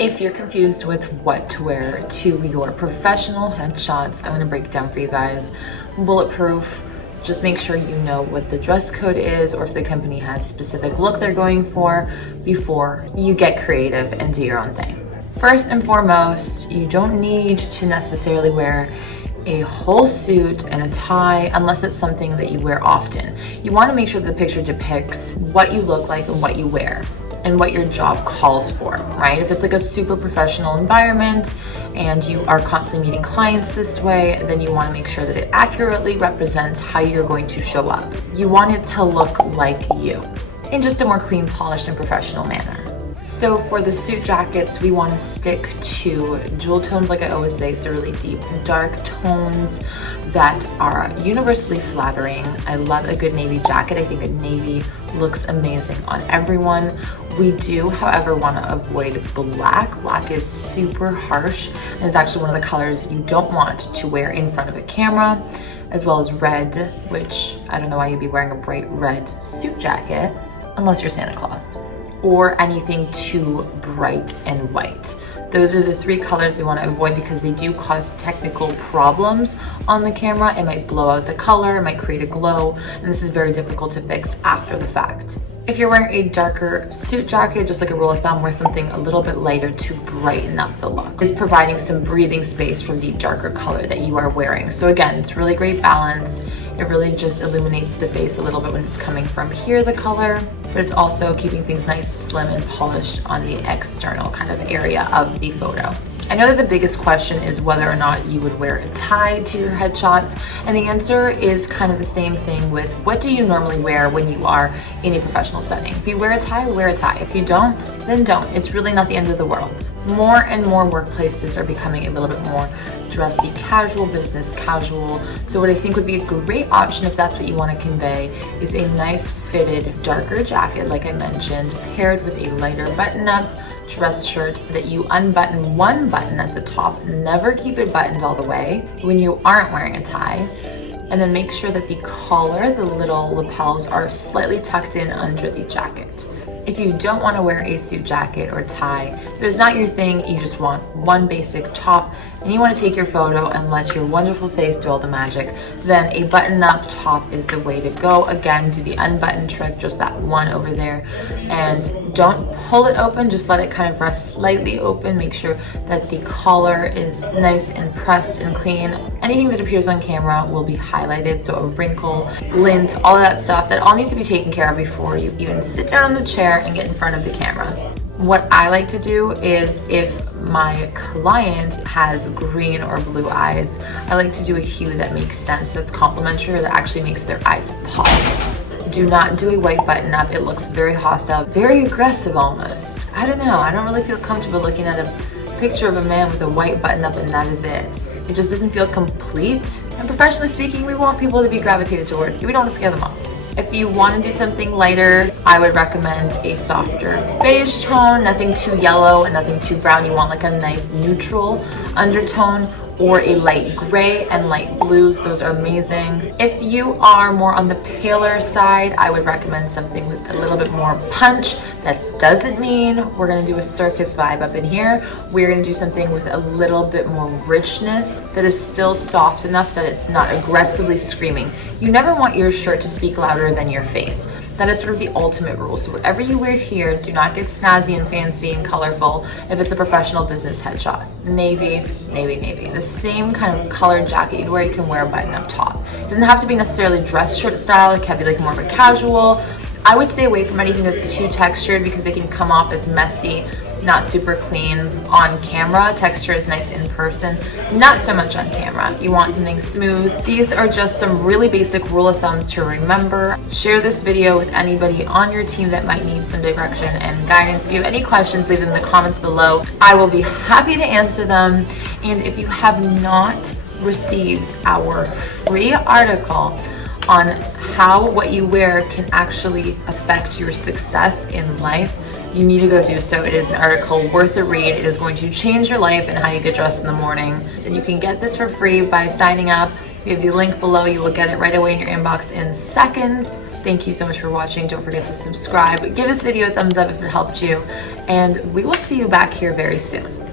If you're confused with what to wear to your professional headshots, I'm going to break it down for you guys. Bulletproof. Just make sure you know what the dress code is, or if the company has a specific look they're going for before you get creative and do your own thing. First and foremost, you don't need to necessarily wear a whole suit and a tie unless it's something that you wear often. You want to make sure that the picture depicts what you look like and what you wear and what your job calls for, right? If it's like a super professional environment and you are constantly meeting clients this way, then you want to make sure that it accurately represents how you're going to show up. You want it to look like you in just a more clean, polished, and professional manner. So for the suit jackets, we want to stick to jewel tones, like I always say, so really deep, dark tones that are universally flattering. I love a good navy jacket. I think that navy looks amazing on everyone. We do, however, want to avoid black. Black is super harsh and is actually one of the colors you don't want to wear in front of a camera, as well as red, which I don't know why you'd be wearing a bright red suit jacket unless you're Santa Claus, or anything too bright and white. Those are the three colors we want to avoid because they do cause technical problems on the camera. It might blow out the color, it might create a glow, and this is very difficult to fix after the fact. If you're wearing a darker suit jacket, just like a rule of thumb, wear something a little bit lighter to brighten up the look. It's providing some breathing space from the darker color that you are wearing. So again, it's really great balance. It really just illuminates the face a little bit when it's coming from here, the color, but it's also keeping things nice, slim, and polished on the external kind of area of the photo. I know that the biggest question is whether or not you would wear a tie to your headshots, and the answer is kind of the same thing with what do you normally wear when you are in a professional setting. If you wear a tie, wear a tie. If you don't, then don't. It's really not the end of the world. More and more workplaces are becoming a little bit more dressy casual, business casual. So what I think would be a great option if that's what you want to convey is a nice fitted darker jacket, like I mentioned, paired with a lighter button-up dress shirt that you unbutton one button at the top, never keep it buttoned all the way when you aren't wearing a tie, and then make sure that the collar, the little lapels, are slightly tucked in under the jacket. If you don't want to wear a suit jacket or tie, if it's not your thing, you just want one basic top and you want to take your photo and let your wonderful face do all the magic, then a button-up top is the way to go. Again, do the unbutton trick, just that one over there, and don't pull it open, just let it kind of rest slightly open. Make sure that the collar is nice and pressed and clean. Anything that appears on camera will be highlighted, so a wrinkle, lint, all of that stuff, that all needs to be taken care of before you even sit down on the chair and get in front of the camera. What I like to do is, if my client has green or blue eyes, I like to do a hue that makes sense, that's complementary, that actually makes their eyes pop. Do not do a white button up. It looks very hostile, very aggressive almost. I don't know, I don't really feel comfortable looking at a picture of a man with a white button up and that is it. It just doesn't feel complete. And professionally speaking, we want people to be gravitated towards you. We don't want to scare them off. If you want to do something lighter, I would recommend a softer beige tone, nothing too yellow and nothing too brown. You want like a nice neutral undertone, or a light gray and light blues. Those are amazing. If you are more on the paler side, I would recommend something with a little bit more punch. That doesn't mean we're gonna do a circus vibe up in here. We're gonna do something with a little bit more richness that is still soft enough that it's not aggressively screaming. You never want your shirt to speak louder than your face. That is sort of the ultimate rule. So whatever you wear here, do not get snazzy and fancy and colorful if it's a professional business headshot. Navy, navy, navy. The same kind of colored jacket you'd wear, you can wear a button-up top. It doesn't have to be necessarily dress shirt style. It can be like more of a casual. I would stay away from anything that's too textured because it can come off as messy, not super clean on camera. Texture is nice in person, not so much on camera. You want something smooth. These are just some really basic rule of thumbs to remember. Share this video with anybody on your team that might need some direction and guidance. If you have any questions, leave them in the comments below. I will be happy to answer them. And if you have not received our free article on how what you wear can actually affect your success in life, you need to go do so. It is an article worth a read. It is going to change your life and how you get dressed in the morning. And you can get this for free by signing up. We have the link below. You will get it right away in your inbox in seconds. Thank you so much for watching. Don't forget to subscribe. Give this video a thumbs up if it helped you, and we will see you back here very soon.